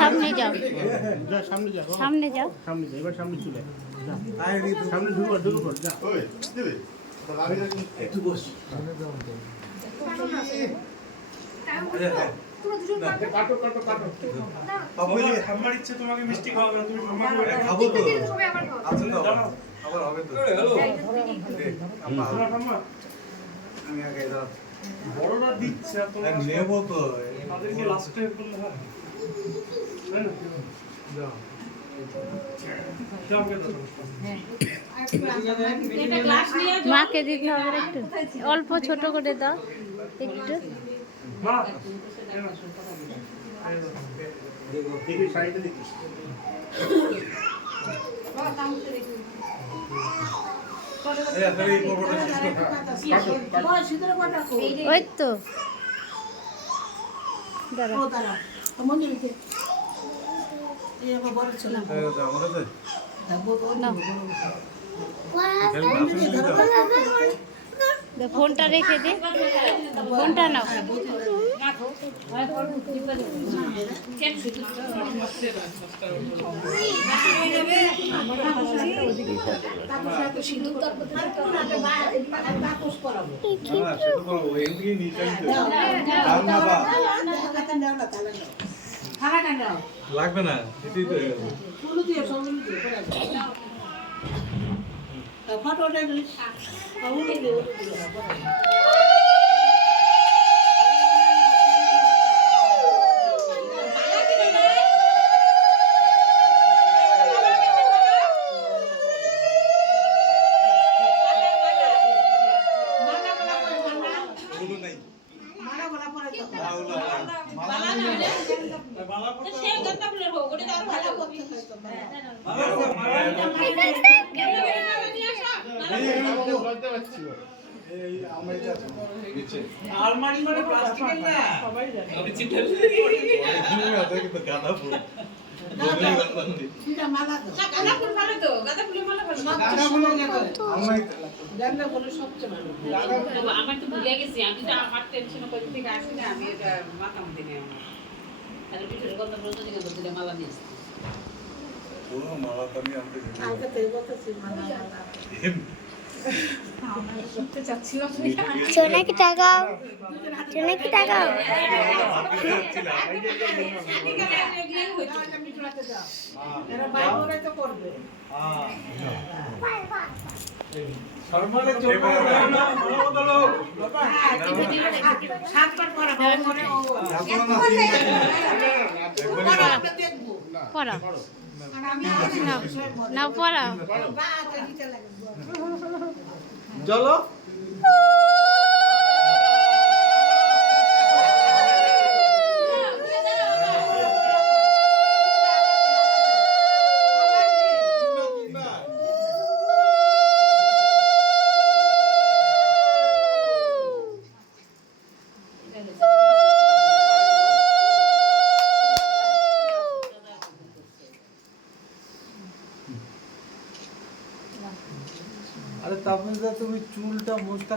সামনে যাও, সামনে যাও। এবার সামনে চলে সামনে ঢুকো যা একটু বস। আমার ইচ্ছে তোমাকে মিষ্টি খাওয়াবে, তুমি খাবো তো। আচ্ছা তো আবার হবে তো। আমি আগে দাও। বড়রা দিচ্ছে তোমরা নেব তো। তাদেরকে লাস্টে করলে হয়। তাই না? যাও। মাকে দিতে হবে একটু, অল্প ছোট করে দাও একটু। দেখি শাড়িটা দেখি। ওই তো দাঁড়া ফোনটা রেখে দে, ফোনটা নাও। লাগবে না আলমারি মানে প্লাস্টিকের না, সবাই জানে। আমি চিন্তা করি কিন্তু গাঁদা ফুল এটা মালা তো, না গাঁদা ফুল মালা তো, গাঁদা ফুলের মালা ভালো, গাঁদা ফুল আমার গাঁদা ফুল সবচেয়ে ভালো। আমার তো ভুলে গেছি, আমি তো আমার টেনশন করে থেকে আসি না, আমি এটা মাথা মধ্যে নেই আমার। তাহলে পিঠের কথা বলতে দিকে বলতে মালা নিয়েছি। ও মালা তো আমি আনতে যাই। কালকে তো বলতেছি মালা মালা। সোনাকি টাকাও, সোনাকি টাকাও। পড়া না পড়া চলো আরে তারপরে তুমি চুলটা মুছটা